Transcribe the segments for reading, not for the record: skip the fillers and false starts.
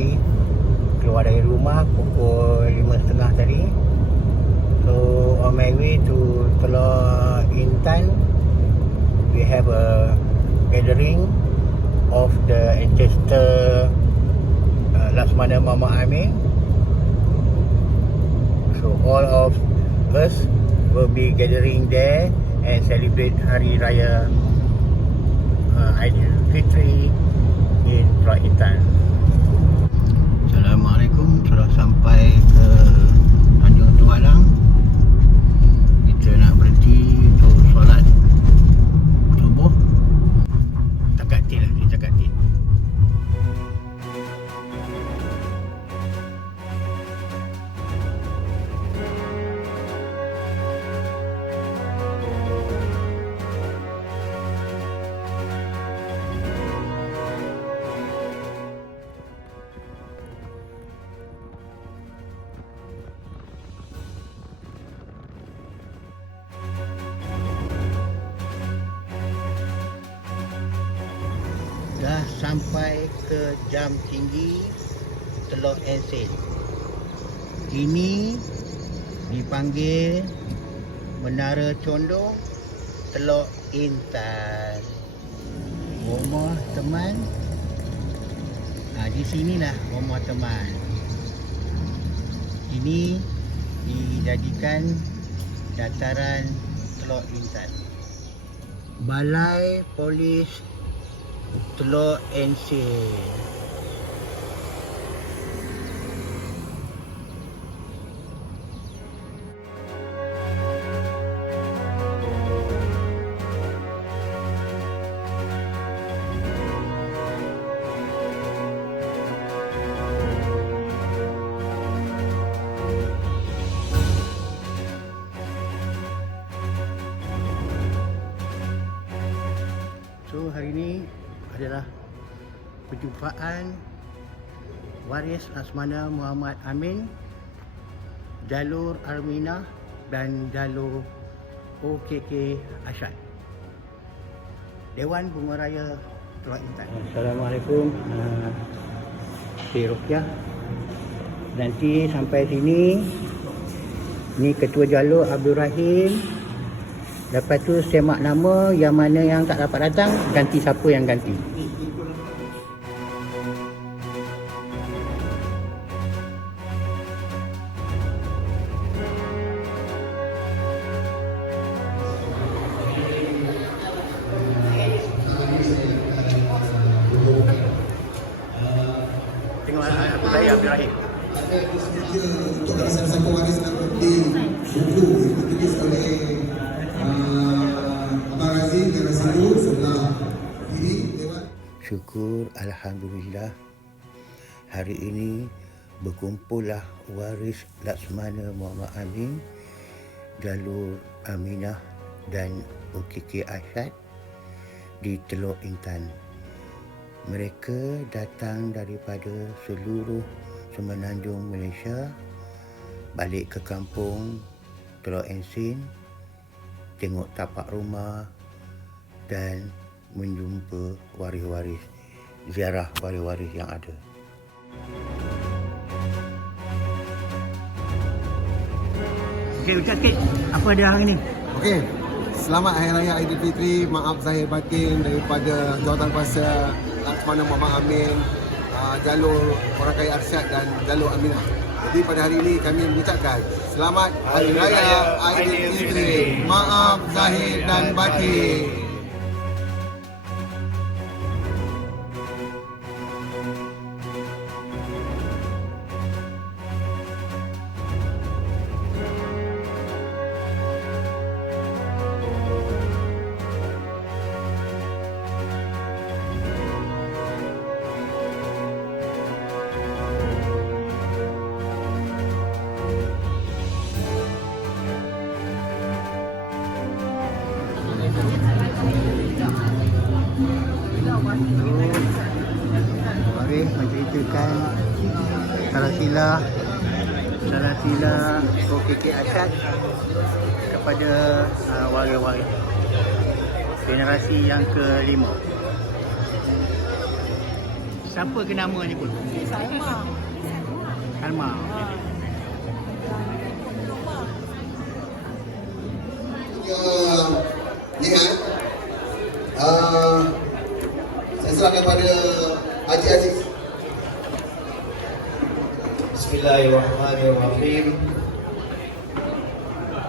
pagi keluar dari rumah pukul 5.30 tadi. So on my way to Teluk Intan, we have a gathering of the ancestor Laksamana Muhammad Amin. So all of us will be gathering there and celebrate Hari Raya Aidilfitri in Teluk Intan. Assalamualaikum, sudah sampai ke Tanjung Tualang. Kita nak berhenti untuk solat subuh. Takatil lah, Takatil. Dah sampai ke Jam Tinggi Teluk Ensin. Ini dipanggil Menara Condong Teluk Intan. Rumah teman. Di sinilah rumah teman. Ini dijadikan dataran Teluk Intan. Balai Polis Teluk Ensin. So hari ini adalah perjumpaan waris Laksamana Muhammad Amin, jalur Aminah dan jalur OKK Arsyad, Dewan Bunga Raya Teluk Intan. Assalamualaikum, Cik Rukiah. Nanti sampai sini, ni Ketua Jalur Abdul Rahim. Lepas tu semak nama, yang mana yang tak dapat datang, ganti siapa yang ganti. Tengok Abdul Rahim. Untuk siapa-siapa waris nak bukti buku yang ditulis oleh Abang Razif dan Rasulul sebelah kiri Dewan. Syukur, Alhamdulillah, hari ini berkumpullah waris Laksamana Muhammad Amin, jalur Aminah dan OKK Arsyad di Teluk Intan. Mereka datang daripada seluruh semenanjung Malaysia, balik ke kampung Teluk Ensin, tengok tapak rumah dan menjumpa waris-waris, ziarah waris-waris yang ada. Okey, ucap sikit apa dia hari ni? Okey, selamat Hari Raya Aidilfitri. Maaf zahir batin daripada Jawatankuasa Laksamana Muhammad Amin, jalur Orang Kaya Arsyad dan jalur Aminah. Jadi pada hari ini kami mengucapkan selamat Hari Raya Aidilfitri. Maaf zahir dan batin. Mari menceritakan salah sila OKK Arsyad kepada waris-waris generasi yang kelima. Siapa ke nama ni pun? Salma. Salma. Lihat, saya serahkan kepada Haji Aziz. Bismillahirrahmanirrahim.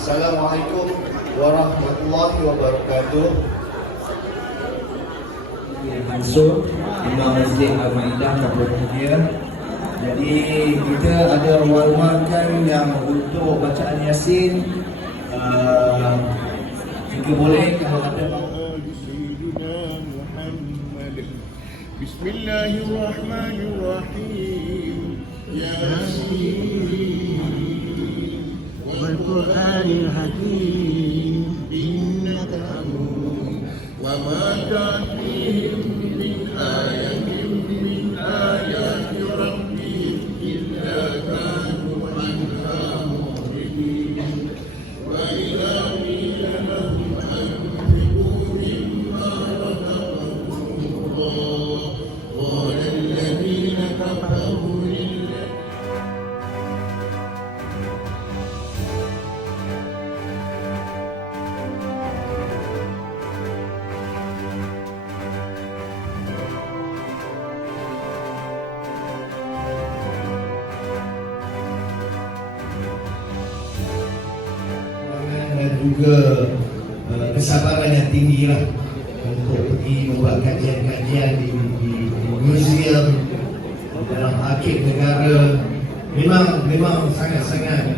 Assalamualaikum warahmatullahi wabarakatuh. Mansur, Imam Masjid Al-Maidah Kabupaten. Jadi kita ada walumakan yang untuk bacaan Yasin. Jika boleh kalau ada Bismillahirrahmanirrahim. Wal Qur'anil Hakim. Innaka hamid wa ma ta'tihim min ayatin min ayati rabbihim illa kanu anha mu'ridin wa idza qila lahum anfiqu mimma razaqakumullah qala alladhina kafaru dan juga kesabaran yang tinggi lah untuk pergi membuat kajian-kajian di museum, dalam arkib negara. Memang sangat-sangat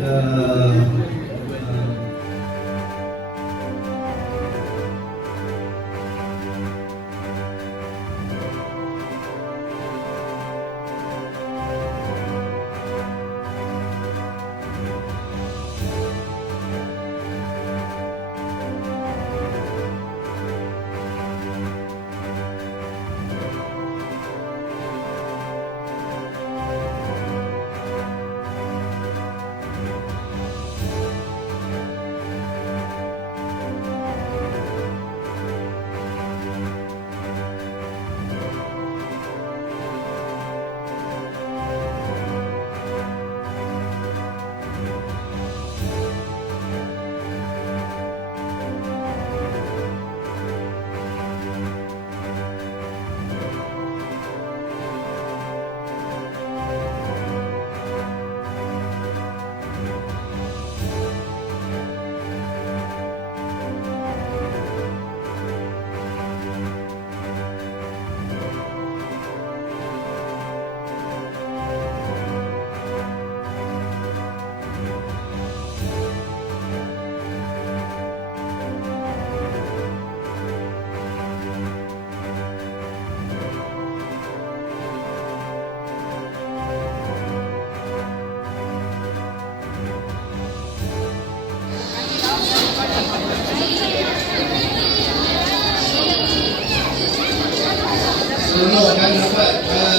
semua akan dapat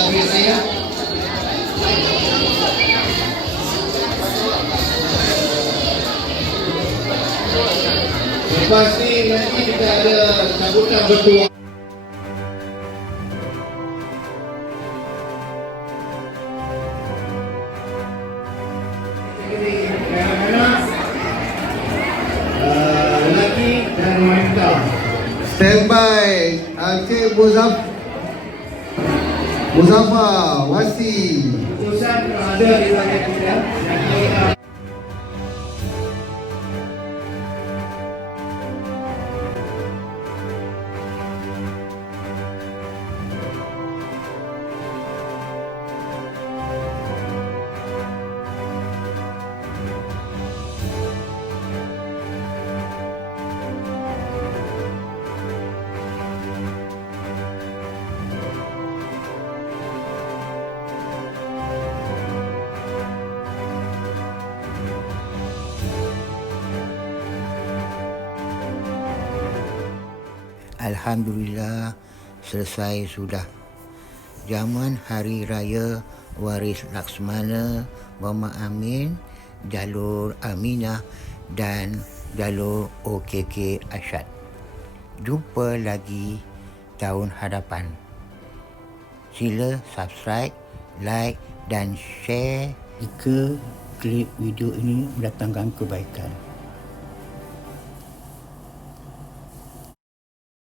duit saya. Lepas ni nanti kita ada sambutan bertuah. Lelaki dan wanita. Standby, Encik Muzaffar, Wasi. Keputusan ada di belakang kita. Alhamdulillah selesai sudah. Jamuan Hari Raya Waris Laksmana Mama Amin, Jalur Aminah dan Jalur OKK Asyad. Jumpa lagi tahun hadapan. sila subscribe, like dan share jika klip video ini mendatangkan kebaikan.